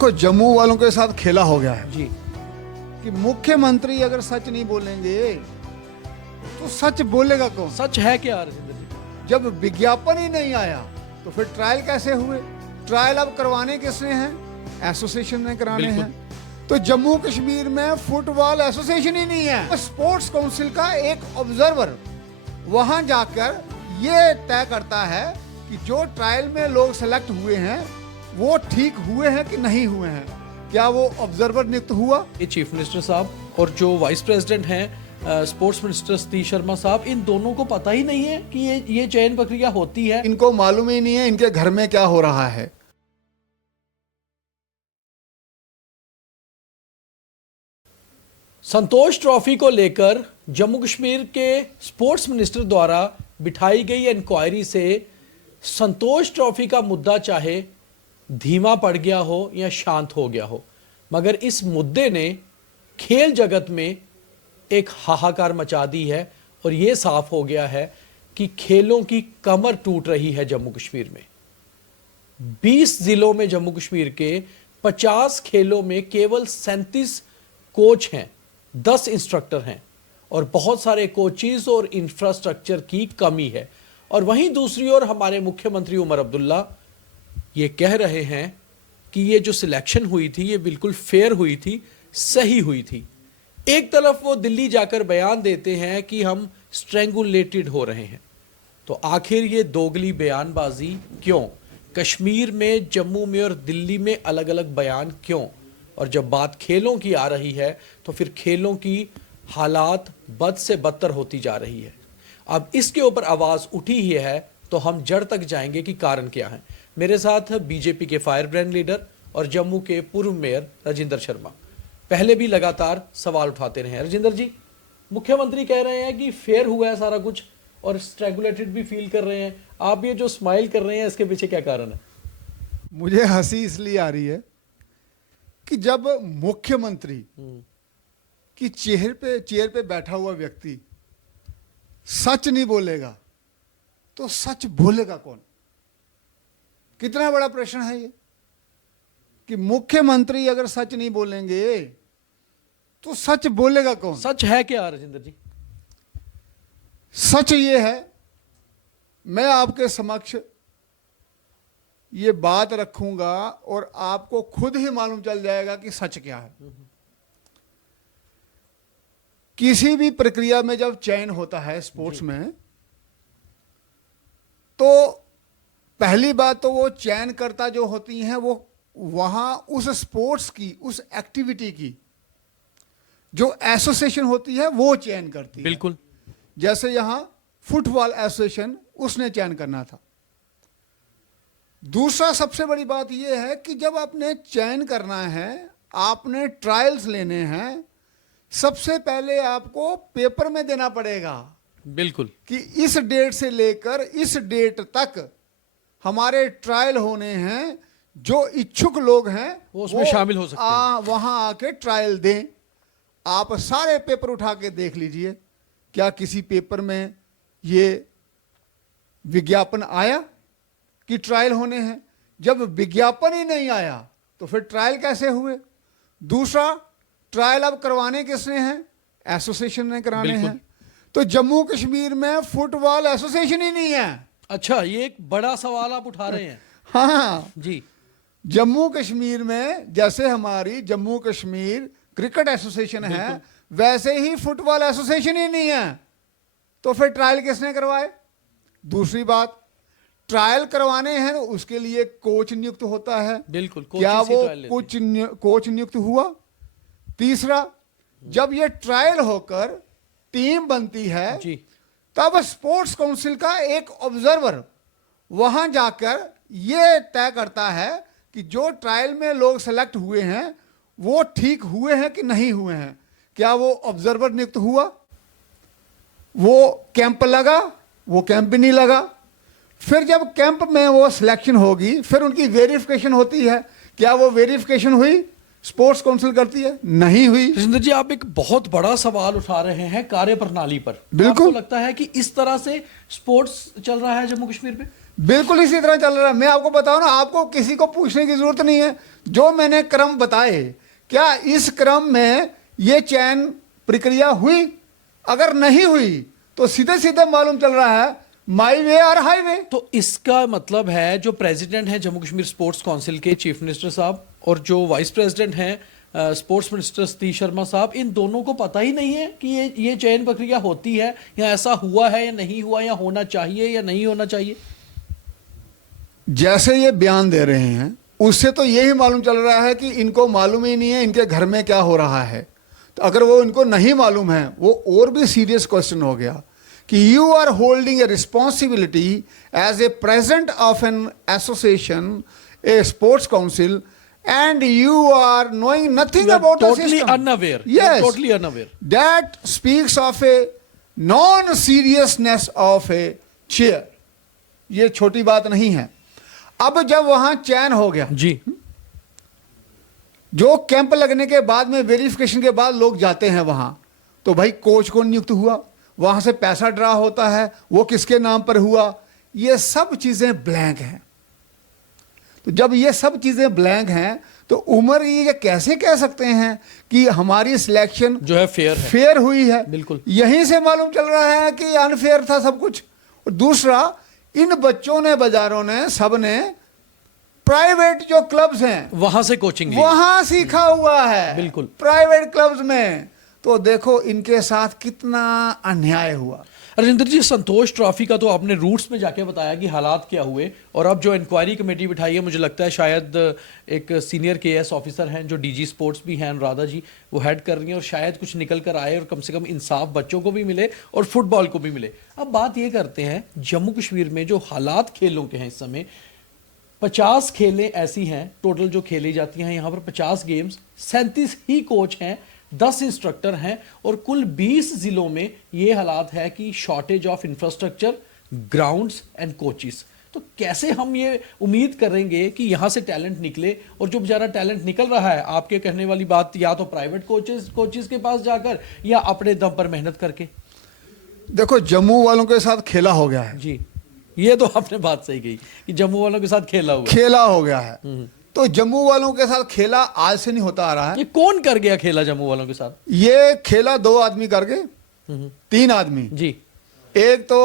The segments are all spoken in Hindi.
को जम्मू वालों के साथ खेला हो गया है जी। कि मुख्यमंत्री अगर सच नहीं बोलेंगे तो सच बोलेगा कौन। सच है क्या राजेंद्र जी? जब विज्ञापन ही नहीं आया तो फिर ट्रायल कैसे हुए। ट्रायल अब करवाने किसने हैं, एसोसिएशन ने कराने बिल्कुल। हैं। तो जम्मू कश्मीर में फुटबॉल एसोसिएशन ही नहीं है। स्पोर्ट्स काउंसिल का एक ऑब्जर्वर वहां जाकर ये तय करता है कि जो ट्रायल में लोग सेलेक्ट हुए हैं वो ठीक हुए हैं कि नहीं हुए हैं। क्या वो ऑब्जर्वर नियुक्त हुआ। ये चीफ मिनिस्टर साहब और जो वाइस प्रेसिडेंट हैं स्पोर्ट्स मिनिस्टर सतीश शर्मा साहब, इन दोनों को पता ही नहीं है कि ये चयन प्रक्रिया होती है। इनको मालूम ही नहीं है इनके घर में क्या हो रहा है। संतोष ट्रॉफी को लेकर जम्मू कश्मीर के स्पोर्ट्स मिनिस्टर द्वारा बिठाई गई इंक्वायरी से संतोष ट्रॉफी का मुद्दा चाहे धीमा पड़ गया हो या शांत हो गया हो, मगर इस मुद्दे ने खेल जगत में एक हाहाकार मचा दी है और यह साफ हो गया है कि खेलों की कमर टूट रही है जम्मू कश्मीर में। 20 जिलों में जम्मू कश्मीर के 50 खेलों में केवल 37 कोच हैं, 10 इंस्ट्रक्टर हैं और बहुत सारे कोचेज और इंफ्रास्ट्रक्चर की कमी है। और वहीं दूसरी ओर हमारे मुख्यमंत्री उमर अब्दुल्ला ये कह रहे हैं कि ये जो सिलेक्शन हुई थी ये बिल्कुल फेयर हुई थी, सही हुई थी। एक तरफ वो दिल्ली जाकर बयान देते हैं कि हम स्ट्रेंगुलेटेड हो रहे हैं, तो आखिर ये दोगली बयानबाजी क्यों? कश्मीर में, जम्मू में और दिल्ली में अलग अलग बयान क्यों? और जब बात खेलों की आ रही है तो फिर खेलों की हालात बद से बदतर होती जा रही है। अब इसके ऊपर आवाज उठी ही है तो हम जड़ तक जाएंगे कि कारण क्या है। मेरे साथ बीजेपी के फायर ब्रांड लीडर और जम्मू के पूर्व मेयर राजेंद्र शर्मा, पहले भी लगातार सवाल उठाते रहे हैं। राजेंद्र जी, मुख्यमंत्री कह रहे हैं कि फेयर हुआ है सारा कुछ और स्ट्रेगुलेटेड भी फील कर रहे हैं। आप ये जो स्माइल कर रहे हैं इसके पीछे क्या कारण है? मुझे हंसी इसलिए आ रही है कि जब मुख्यमंत्री की चेयर पे बैठा हुआ व्यक्ति सच नहीं बोलेगा तो सच बोलेगा कौन। कितना बड़ा प्रश्न है ये कि मुख्यमंत्री अगर सच नहीं बोलेंगे तो सच बोलेगा कौन। सच है क्या राजेंद्र जी? सच ये है, मैं आपके समक्ष ये बात रखूंगा और आपको खुद ही मालूम चल जाएगा कि सच क्या है। किसी भी प्रक्रिया में जब चयन होता है स्पोर्ट्स में, तो पहली बात तो वो चयनकर्ता जो होती हैं वो वहां उस स्पोर्ट्स की, उस एक्टिविटी की जो एसोसिएशन होती है वो चयन करती है। बिल्कुल। जैसे यहां फुटबॉल एसोसिएशन, उसने चयन करना था। दूसरा सबसे बड़ी बात यह है कि जब आपने चयन करना है, आपने ट्रायल्स लेने हैं, सबसे पहले आपको पेपर में देना पड़ेगा। बिल्कुल। कि इस डेट से लेकर इस डेट तक हमारे ट्रायल होने हैं, जो इच्छुक लोग हैं वो उसमें शामिल हो सकते हैं। वहां आके ट्रायल दें। आप सारे पेपर उठा के देख लीजिए, क्या किसी पेपर में ये विज्ञापन आया कि ट्रायल होने हैं। जब विज्ञापन ही नहीं आया तो फिर ट्रायल कैसे हुए। दूसरा, ट्रायल अब करवाने किसने हैं, एसोसिएशन ने कराने हैं। तो जम्मू कश्मीर में फुटबॉल एसोसिएशन ही नहीं है। अच्छा, ये एक बड़ा सवाल आप उठा रहे हैं। हाँ जी। जम्मू कश्मीर में जैसे हमारी जम्मू कश्मीर क्रिकेट एसोसिएशन है, वैसे ही फुटबॉल एसोसिएशन ही नहीं है। तो फिर ट्रायल किसने करवाए। दूसरी बात, ट्रायल करवाने हैं तो उसके लिए कोच नियुक्त होता है। बिल्कुल। क्या वो कोच नियुक्त हुआ। तीसरा, जब ये ट्रायल होकर टीम बनती है जी, तब स्पोर्ट्स काउंसिल का एक ऑब्जर्वर वहां जाकर यह तय करता है कि जो ट्रायल में लोग सेलेक्ट हुए हैं वो ठीक हुए हैं कि नहीं हुए हैं। क्या वो ऑब्जर्वर नियुक्त हुआ। वो कैंप लगा, वो कैंप भी नहीं लगा। फिर जब कैंप में वो सिलेक्शन होगी फिर उनकी वेरिफिकेशन होती है। क्या वो वेरिफिकेशन हुई, स्पोर्ट्स काउंसिल करती है, नहीं हुई। राजेंद्र जी, आप एक बहुत बड़ा सवाल उठा रहे हैं कार्य प्रणाली पर। बिल्कुल। आपको लगता है कि इस तरह से स्पोर्ट्स चल रहा है जम्मू कश्मीर में? बिल्कुल इसी तरह चल रहा है। मैं आपको बताऊं ना, आपको किसी को पूछने की जरूरत नहीं है। जो मैंने क्रम बताए, क्या इस क्रम में ये चयन प्रक्रिया हुई? अगर नहीं हुई तो सीधे सीधे मालूम चल रहा है माई वे और हाईवे। तो इसका मतलब है जो प्रेसिडेंट है जम्मू कश्मीर स्पोर्ट्स काउंसिल के चीफ मिनिस्टर साहब और जो वाइस प्रेसिडेंट हैं स्पोर्ट्स मिनिस्टर सतीश शर्मा साहब, इन दोनों को पता ही नहीं है कि ये चयन प्रक्रिया होती है या ऐसा हुआ है या नहीं हुआ, या होना चाहिए या नहीं होना चाहिए। जैसे ये बयान दे रहे हैं उससे तो यही मालूम चल रहा है कि इनको मालूम ही नहीं है इनके घर में क्या हो रहा है। तो अगर वो इनको नहीं मालूम है, वो और भी सीरियस क्वेश्चन हो गया कि you are holding a responsibility as a president of an association, a sports council, and you are knowing nothing You are about the totally system. unaware. You are Yes, totally unaware. that speaks of a non-seriousness of a chair. ये छोटी बात नहीं है। अब जब वहां चयन हो गया, जी, जो कैंप लगने के बाद में वेरिफिकेशन के बाद लोग जाते हैं वहां, तो भाई कोच कौन नियुक्त हुआ, वहां से पैसा ड्रा होता है, वो किसके नाम पर हुआ, ये सब चीजें ब्लैंक हैं। तो जब ये सब चीजें ब्लैंक हैं तो उमर ये कैसे कह सकते हैं कि हमारी सिलेक्शन जो है फेयर हुई है? बिल्कुल। यहीं से मालूम चल रहा है कि अनफेयर था सब कुछ। और दूसरा, इन बच्चों ने, बाजारों ने, सब ने प्राइवेट जो क्लब्स हैं वहां से कोचिंग ली, वहां सीखा हुआ है। बिल्कुल। प्राइवेट क्लब्स में तो देखो इनके साथ कितना अन्याय हुआ। राजेंद्र जी, संतोष ट्रॉफी का तो आपने रूट्स में जाके बताया कि हालात क्या हुए, और अब जो इंक्वायरी कमेटी बिठाई है, मुझे लगता है शायद एक सीनियर केएस ऑफिसर हैं जो डीजी स्पोर्ट्स भी हैं, अनुराधा जी, वो हेड कर रही हैं, और शायद कुछ निकल कर आए और कम से कम इंसाफ बच्चों को भी मिले और फुटबॉल को भी मिले। अब बात ये करते हैं जम्मू कश्मीर में जो हालात खेलों के हैं इस समय, 50 खेलें ऐसी हैं टोटल जो खेली जाती हैं यहाँ पर, 50 गेम्स, 37 ही कोच हैं, 10 इंस्ट्रक्टर हैं, और कुल 20 जिलों में ये हालात है कि shortage of infrastructure, grounds and coaches. तो कैसे हम ये उम्मीद करेंगे कि यहाँ से टैलेंट निकले, और जो बेचारा टैलेंट निकल रहा है, आपके कहने वाली बात, या तो प्राइवेट कोचेस के पास जाकर या अपने दम पर मेहनत करके। देखो, जम्मू वालों के साथ खेला हो गया है जी, ये तो आपने बात सही कही कि जम्मू वालों के साथ खेला हो गया है। तो जम्मू वालों के साथ खेला आज से नहीं होता आ रहा है। ये कौन कर गया खेला जम्मू वालों के साथ? ये खेला 2 आदमी कर गए, 3 आदमी जी। एक तो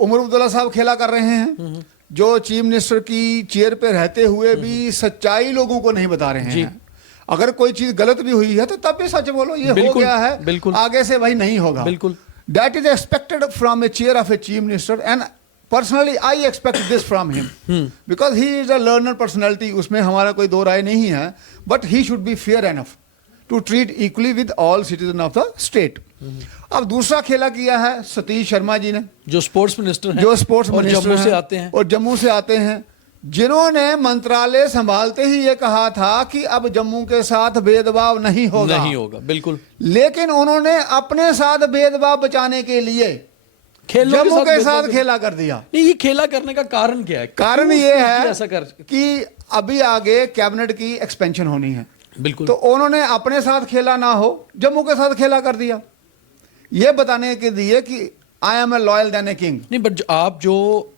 उमर अब्दुल्ला साहब खेला कर रहे हैं, जो चीफ मिनिस्टर की चेयर पे रहते हुए भी सच्चाई लोगों को नहीं बता रहे हैं। अगर कोई चीज गलत भी हुई है तो तब भी सच बोलो, ये हो गया है, बिल्कुल, आगे से भाई नहीं होगा। बिल्कुल, that is expected from a chair of a chief minister, and personally I expect this from him because he is a learner personality, उसमें हमारा कोई दो राय नहीं है, but he should be fair enough to treat equally with all citizen of the state. अब दूसरा खेला किया है सतीश शर्मा जी ने, जो स्पोर्ट्स मिनिस्टर हैं, जो स्पोर्ट्स मिनिस्टर जम्मू से आते हैं, और जम्मू से आते हैं, जिन्होंने मंत्रालय संभालते ही ये कहा था कि अब जम्मू के साथ भेदभाव नहीं होगा, बिल्कुल। लेकिन उन्होंने अपने साथ भेदभाव बचाने के लिए जम्मू के साथ खेला कर दिया। नहीं, ये खेला करने का कारण क्या है? कारण ये है ऐसा कर कि अभी आगे कैबिनेट की एक्सपेंशन होनी है, बिल्कुल, तो उन्होंने अपने साथ खेला ना हो, जम्मू के साथ खेला कर दिया, ये बताने के लिए कि I am a loyal then a king. नहीं, बट आप जो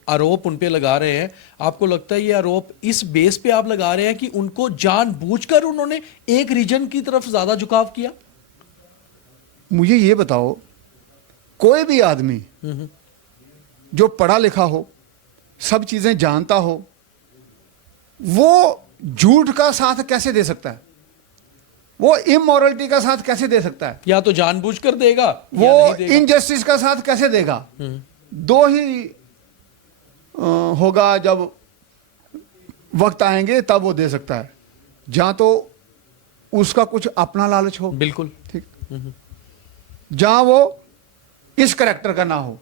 आरोप उन पे लगा रहे हैं, आपको लगता है ये आरोप इस बेस पे आप लगा रहे हैं कि उनको जानबूझकर उन्होंने एक रीजन की तरफ ज्यादा झुकाव किया? मुझे ये बताओ, कोई भी आदमी जो पढ़ा लिखा हो, सब चीजें जानता हो, वो झूठ का साथ कैसे दे सकता है? वो इमोरलिटी का साथ कैसे दे सकता है? या तो जानबूझकर देगा, वो इनजस्टिस का साथ कैसे देगा? दो ही होगा, जब वक्त आएंगे तब वो दे सकता है, जहां तो उसका कुछ अपना लालच हो, बिल्कुल ठीक, जहां वो इस करैक्टर का ना हो।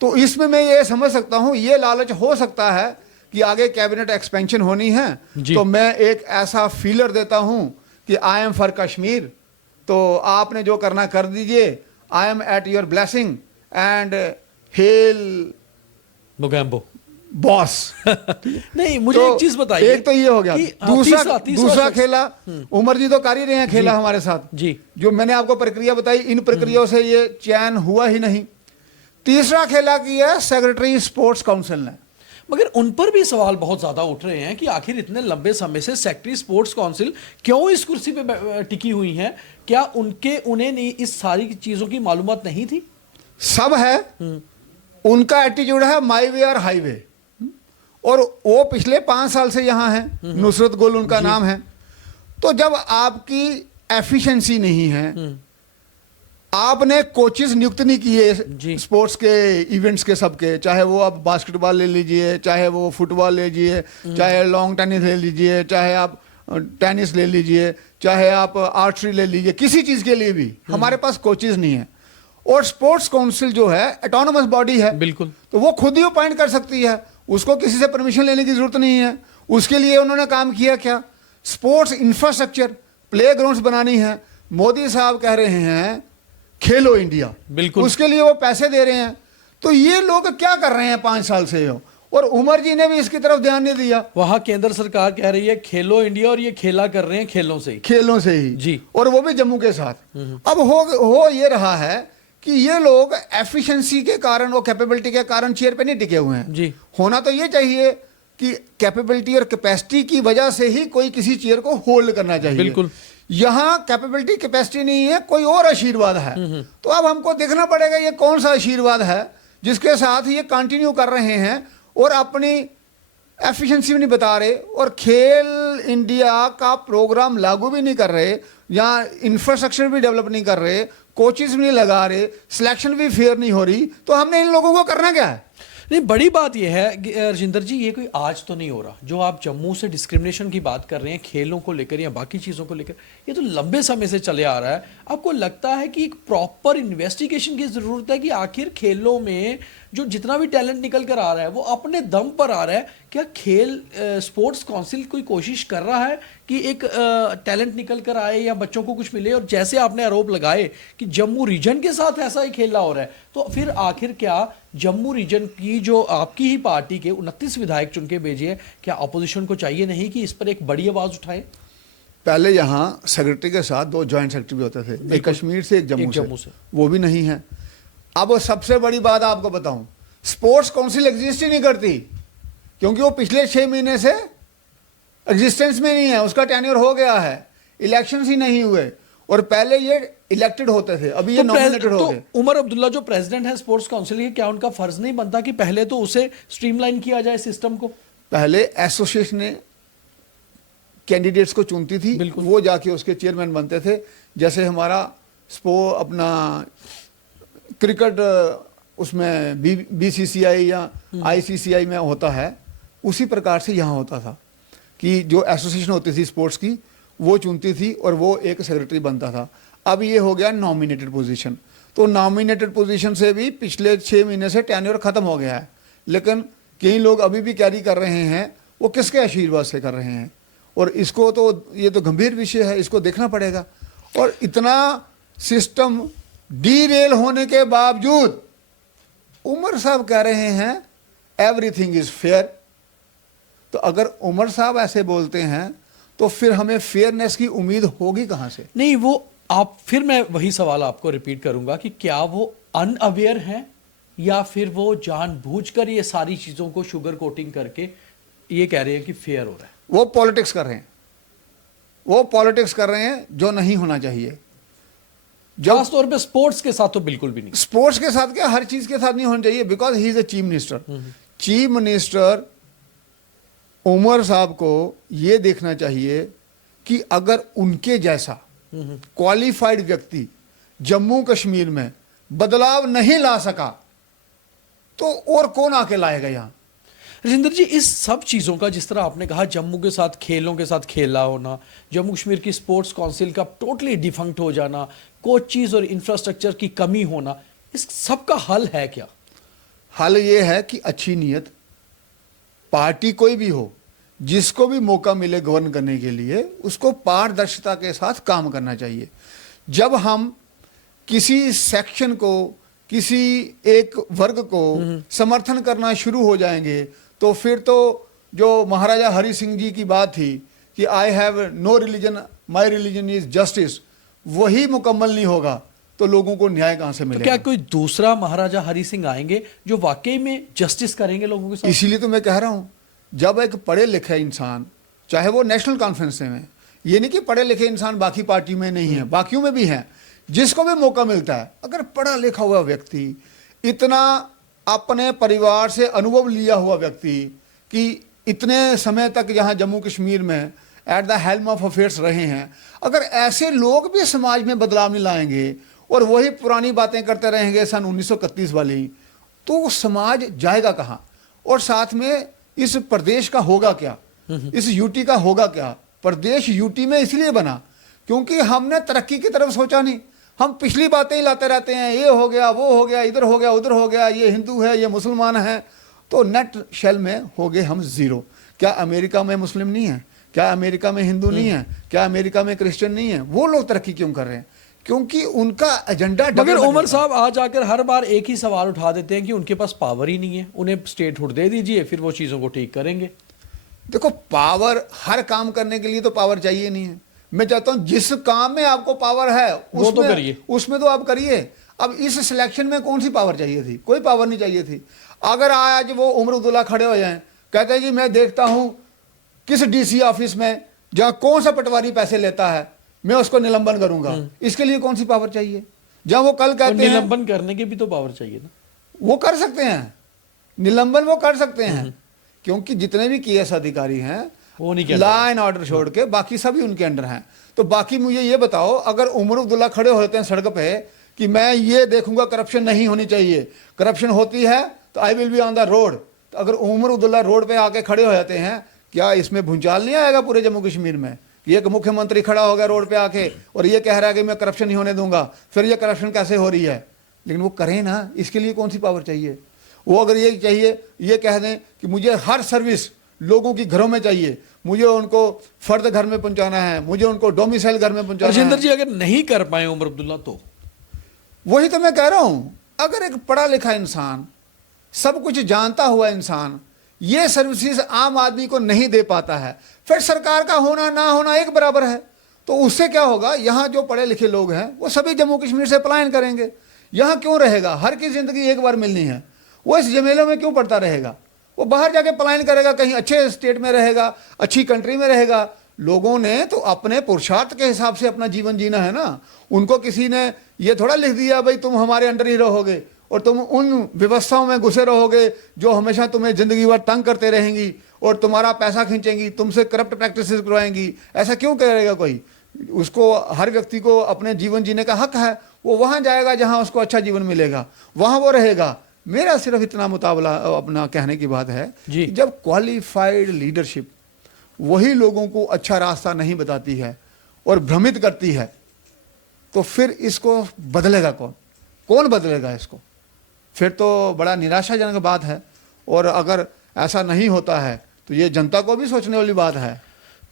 तो इसमें मैं ये समझ सकता हूं, ये लालच हो सकता है कि आगे कैबिनेट एक्सपेंशन होनी है, तो मैं एक ऐसा फीलर देता हूं कि आई एम फॉर कश्मीर, तो आपने जो करना कर दीजिए, I am at your blessing and hell Mogambo boss. नहीं, मुझे एक चीज बताइए। एक तो ये हो गया, दूसरा खेला उमर जी तो कर ही रहे हैं खेला हमारे साथ जी, जो मैंने आपको प्रक्रिया बताई, इन प्रक्रियाओं से ये चयन हुआ ही नहीं। तीसरा खेला किया सेक्रेटरी स्पोर्ट्स काउंसिल ने। मगर उन पर भी सवाल बहुत ज्यादा उठ रहे हैं कि आखिर इतने लंबे समय से सेक्रेटरी स्पोर्ट्स काउंसिल क्यों इस कुर्सी पे टिकी हुई हैं? क्या उन्हें नहीं इस सारी चीजों की मालूमात नहीं थी? सब है। उनका एटीट्यूड है माई वे और हाईवे, और वो पिछले 5 साल से यहां है। नुसरत गुल उनका नाम है। तो जब आपकी एफिशिएंसी नहीं है, आपने कोचेस नियुक्त नहीं किए स्पोर्ट्स के इवेंट्स के सबके, चाहे वो आप बास्केटबॉल ले लीजिए, चाहे वो फुटबॉल ले लीजिए, चाहे लॉन्ग टेनिस ले लीजिए, चाहे आप टेनिस ले लीजिए, चाहे आप आर्चरी ले लीजिए, किसी चीज के लिए भी हमारे पास कोचेस नहीं है। और स्पोर्ट्स काउंसिल जो है ऑटोनोमस बॉडी है, बिल्कुल, तो वो खुद ही अपॉइंट कर सकती है, उसको किसी से परमिशन लेने की जरूरत नहीं है। उसके लिए उन्होंने काम किया क्या? स्पोर्ट्स इंफ्रास्ट्रक्चर, प्ले ग्राउंड्स बनानी है। मोदी साहब कह रहे हैं खेलो इंडिया, बिल्कुल, उसके लिए वो पैसे दे रहे हैं। तो ये लोग क्या कर रहे हैं 5 साल से? और उमर जी ने भी इसकी तरफ ध्यान नहीं दिया। वहां केंद्र सरकार कह रही है खेलो इंडिया, और ये खेला कर रहे हैं खेलों से ही जी, और वो भी जम्मू के साथ। अब हो ये रहा है कि ये लोग एफिशिएंसी के कारण, वो कैपेबिलिटी के कारण चेयर पे नहीं टिके हुए हैं जी। होना तो ये चाहिए कि कैपेबिलिटी और कैपेसिटी की वजह से ही कोई किसी चेयर को होल्ड करना चाहिए। बिल्कुल, यहां कैपेबिलिटी कैपेसिटी नहीं है, कोई और आशीर्वाद है। तो अब हमको देखना पड़ेगा ये कौन सा आशीर्वाद है जिसके साथ ये कंटिन्यू कर रहे हैं और अपनी एफिशिएंसी भी नहीं बता रहे, और खेल इंडिया का प्रोग्राम लागू भी नहीं कर रहे, या इंफ्रास्ट्रक्चर भी डेवलप नहीं कर रहे, कोचेस भी नहीं लगा रहे, सिलेक्शन भी फेयर नहीं हो रही। तो हमने इन लोगों को करना क्या है? नहीं, बड़ी बात यह है राजेंद्र जी, ये कोई आज तो नहीं हो रहा। जो आप जम्मू से डिस्क्रिमिनेशन की बात कर रहे हैं खेलों को लेकर या बाकी चीज़ों को लेकर, ये तो लंबे समय से चले आ रहा है। आपको लगता है कि एक प्रॉपर इन्वेस्टिगेशन की ज़रूरत है कि आखिर खेलों में जो जितना भी टैलेंट निकल कर आ रहा है वो अपने दम पर आ रहा है? क्या खेल स्पोर्ट्स काउंसिल कोई कोशिश कर रहा है कि एक टैलेंट निकल कर आए या बच्चों को कुछ मिले? और जैसे आपने आरोप लगाए कि जम्मू रीजन के साथ ऐसा ही खेला हो रहा है, तो फिर आखिर क्या जम्मू रीजन की जो आपकी ही पार्टी के 29 विधायक चुन के भेजे हैं, क्या अपोजिशन को चाहिए नहीं कि इस पर एक बड़ी आवाज उठाए? पहले यहाँ सेक्रेटरी के साथ 2 जॉइंट सेक्रेटरी भी होते थे, एक कश्मीर से एक जम्मू से, वो भी नहीं है। अब सबसे बड़ी बात आपको बताऊं, स्पोर्ट्स काउंसिल एग्जिस्ट ही नहीं करती, क्योंकि वो पिछले 6 महीने से एग्जिस्टेंस में नहीं है, उसका टेन्योर हो गया है, इलेक्शंस ही नहीं हुए। और पहले ये इलेक्टेड होते थे, अभी ये नॉमिनेटेड हो गए। उमर अब्दुल्ला जो प्रेसिडेंट है स्पोर्ट्स काउंसिल के, क्या उनका फर्ज नहीं बनता कि पहले तो उसे स्ट्रीमलाइन किया जाए सिस्टम को? पहले एसोसिएशन ने कैंडिडेट्स को चुनती थी, वो जाके उसके चेयरमैन बनते थे। जैसे हमारा अपना क्रिकेट उसमें बीसीसीआई या आईसीसीआई में होता है, उसी प्रकार से यहाँ होता था कि जो एसोसिएशन होती थी स्पोर्ट्स की, वो चुनती थी और वो एक सेक्रेटरी बनता था। अब ये हो गया नॉमिनेटेड पोजीशन। तो नॉमिनेटेड पोजीशन से भी पिछले 6 महीने से टेन्योर खत्म हो गया है, लेकिन कई लोग अभी भी कैरी कर रहे हैं। वो किसके आशीर्वाद से कर रहे हैं? और इसको तो, ये तो गंभीर विषय है, इसको देखना पड़ेगा। और इतना सिस्टम डीरेल होने के बावजूद उमर साहब कह रहे हैं एवरीथिंग इज फेयर। तो अगर उमर साहब ऐसे बोलते हैं तो फिर हमें फेयरनेस की उम्मीद होगी कहां से? नहीं, वो आप, फिर मैं वही सवाल आपको रिपीट करूंगा कि क्या वो अनअवेयर हैं या फिर वो जानबूझकर ये सारी चीजों को शुगर कोटिंग करके ये कह रहे हैं कि फेयर हो रहा है? वो पॉलिटिक्स कर रहे हैं, वो पॉलिटिक्स कर रहे हैं जो नहीं होना चाहिए। खास तौर पे स्पोर्ट्स के साथ तो बिल्कुल भी नहीं। स्पोर्ट्स के साथ क्या, हर चीज के साथ नहीं होना चाहिए, because he is a chief minister. Chief minister Umar साहब को यह देखना चाहिए कि अगर उनके जैसा क्वालिफाइड व्यक्ति जम्मू कश्मीर में बदलाव नहीं ला सका तो और कौन आके लाएगा यहां? राजेंद्र जी, इस सब चीज़ों का, जिस तरह आपने कहा जम्मू के साथ खेलों के साथ खेला होना, जम्मू कश्मीर की स्पोर्ट्स काउंसिल का टोटली डिफंक्ट हो जाना, कोचेस और इंफ्रास्ट्रक्चर की कमी होना, इस सब का हल है क्या? हल ये है कि अच्छी नीयत, पार्टी कोई भी हो, जिसको भी मौका मिले गवर्न करने के लिए, उसको पारदर्शिता के साथ काम करना चाहिए। जब हम किसी सेक्शन को, किसी एक वर्ग को समर्थन करना शुरू हो जाएंगे तो फिर तो जो महाराजा हरि सिंह जी की बात थी कि I have no religion, my religion is justice, वही मुकम्मल नहीं होगा। तो लोगों को न्याय कहां से तो मिलेगा? क्या कोई दूसरा महाराजा हरि सिंह आएंगे जो वाकई में जस्टिस करेंगे लोगों के साथ? इसीलिए तो मैं कह रहा हूं, जब एक पढ़े लिखे इंसान, चाहे वो नेशनल कॉन्फ्रेंस में, ये नहीं कि पढ़े लिखे इंसान बाकी पार्टी में नहीं है, बाकियों में भी हैं, जिसको भी मौका मिलता है, अगर पढ़ा लिखा हुआ व्यक्ति, इतना अपने परिवार से अनुभव लिया हुआ व्यक्ति कि इतने समय तक यहाँ जम्मू कश्मीर में at the helm of affairs रहे हैं, अगर ऐसे लोग भी समाज में बदलाव नहीं लाएंगे और वही पुरानी बातें करते रहेंगे सन 1931 वाली, तो समाज जाएगा कहाँ? और साथ में इस प्रदेश का होगा क्या, इस यूटी का होगा क्या? प्रदेश यूटी में इसलिए बना क्योंकि हमने तरक्की की तरफ सोचा नहीं, हम पिछली बातें ही लाते रहते हैं, ये हो गया, वो हो गया, इधर हो गया, उधर हो गया, ये हिंदू है, ये मुसलमान है, तो नेट शेल में हो गए हम जीरो। क्या अमेरिका में मुस्लिम नहीं है? क्या अमेरिका में हिंदू नहीं है? क्या अमेरिका में क्रिश्चियन नहीं है? वो लोग तरक्की क्यों कर रहे हैं? क्योंकि उनका एजेंडा। मगर उमर साहब आज आकर हर बार एक ही सवाल उठा देते हैं कि उनके पास पावर ही नहीं है, उन्हें स्टेटहुड दे दीजिए फिर वो चीज़ों को ठीक करेंगे। देखो, पावर, हर काम करने के लिए तो पावर चाहिए नहीं है। मैं चाहता हूं जिस काम में आपको पावर है वो तो करिए, उसमें तो आप करिए। अब इस सिलेक्शन में कौन सी पावर चाहिए थी? कोई पावर नहीं चाहिए थी। अगर आज वो उमर अब्दुल्ला खड़े हो जाएं, कहते हैं जी मैं देखता हूं किस डीसी ऑफिस में जहां कौन सा पटवारी पैसे लेता है, मैं उसको निलंबन करूंगा, इसके लिए कौन सी पावर चाहिए? जहां वो कल कहते हैं निलंबन करने की भी तो पावर चाहिए ना। वो कर सकते हैं, निलंबन वो कर सकते हैं, क्योंकि जितने भी केएस अधिकारी हैं वो नहीं, लॉ एंड ऑर्डर छोड़ के बाकी सभी उनके अंडर हैं। तो बाकी मुझे ये बताओ, अगर उमर अब्दुल्ला खड़े होते हैं सड़क पे कि मैं ये देखूंगा करप्शन नहीं होनी चाहिए, करप्शन होती है तो I will be on the road, तो अगर उमर अब्दुल्ला रोड पे आके खड़े हो जाते हैं, क्या इसमें भूचाल नहीं आएगा पूरे जम्मू कश्मीर में? एक मुख्यमंत्री खड़ा हो गया रोड पे आके और ये कह रहा है कि मैं करप्शन नहीं होने दूंगा, फिर ये करप्शन कैसे हो रही है? लेकिन वो करें ना, इसके लिए कौन सी पावर चाहिए? वो अगर ये चाहिए, ये कह दें कि मुझे हर सर्विस लोगों की घरों में चाहिए, मुझे उनको फर्द घर में पहुंचाना है, मुझे उनको डोमिसाइल घर में पहुंचाना है। राजेंद्र जी अगर नहीं कर पाए उमर अब्दुल्ला तो वही तो मैं कह रहा हूं, अगर एक पढ़ा लिखा इंसान, सब कुछ जानता हुआ इंसान ये सर्विसेज आम आदमी को नहीं दे पाता है, फिर सरकार का होना ना होना एक बराबर है, तो उससे क्या होगा? यहाँ जो पढ़े लिखे लोग हैं वो सभी जम्मू कश्मीर से पलायन करेंगे। यहाँ क्यों रहेगा? हर की जिंदगी एक बार मिलनी है, वो इस झमेलों में क्यों पड़ता रहेगा? वो बाहर जाके पलायन करेगा, कहीं अच्छे स्टेट में रहेगा, अच्छी कंट्री में रहेगा। लोगों ने तो अपने पुरुषार्थ के हिसाब से अपना जीवन जीना है ना। उनको किसी ने ये थोड़ा लिख दिया भाई तुम हमारे अंडर ही रहोगे और तुम उन व्यवस्थाओं में घुसे रहोगे जो हमेशा तुम्हें जिंदगी भर तंग करते रहेंगी और तुम्हारा पैसा खींचेंगी, तुमसे करप्ट प्रैक्टिसेस करवाएंगी। ऐसा क्यों करेगा कोई? उसको, हर व्यक्ति को अपने जीवन जीने का हक है, वो वहां जाएगा जहां उसको अच्छा जीवन मिलेगा, वहां वो रहेगा। मेरा सिर्फ इतना मुताबला अपना कहने की बात है कि जब क्वालिफाइड लीडरशिप वही लोगों को अच्छा रास्ता नहीं बताती है और भ्रमित करती है, तो फिर इसको बदलेगा कौन? कौन बदलेगा इसको? फिर तो बड़ा निराशाजनक बात है। और अगर ऐसा नहीं होता है तो ये जनता को भी सोचने वाली बात है।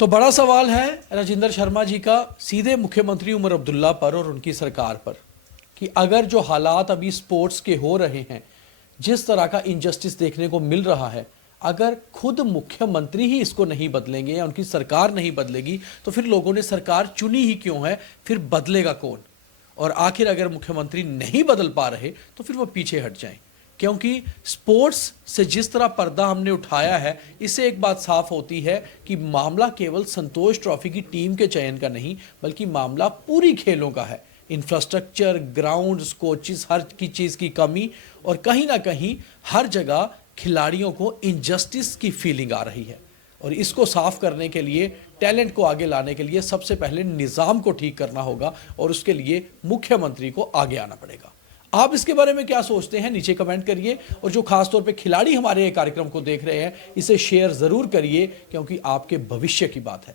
तो बड़ा सवाल है राजेंद्र शर्मा जी का सीधे मुख्यमंत्री उमर अब्दुल्ला पर और उनकी सरकार पर कि अगर जो हालात अभी स्पोर्ट्स के हो रहे हैं, जिस तरह का इनजस्टिस देखने को मिल रहा है, अगर खुद मुख्यमंत्री ही इसको नहीं बदलेंगे या उनकी सरकार नहीं बदलेगी तो फिर लोगों ने सरकार चुनी ही क्यों है? फिर बदलेगा कौन? और आखिर अगर मुख्यमंत्री नहीं बदल पा रहे तो फिर वो पीछे हट जाएं, क्योंकि स्पोर्ट्स से जिस तरह पर्दा हमने उठाया है, इससे एक बात साफ होती है कि मामला केवल संतोष ट्रॉफी की टीम के चयन का नहीं बल्कि मामला पूरी खेलों का है। इंफ्रास्ट्रक्चर, ग्राउंड्स, कोचेस, हर की चीज़ की कमी और कहीं ना कहीं हर जगह खिलाड़ियों को इनजस्टिस की फीलिंग आ रही है। और इसको साफ करने के लिए, टैलेंट को आगे लाने के लिए सबसे पहले निज़ाम को ठीक करना होगा और उसके लिए मुख्यमंत्री को आगे आना पड़ेगा। आप इसके बारे में क्या सोचते हैं? नीचे कमेंट करिए और जो खासतौर पे खिलाड़ी हमारे कार्यक्रम को देख रहे हैं इसे शेयर ज़रूर करिए, क्योंकि आपके भविष्य की बात है।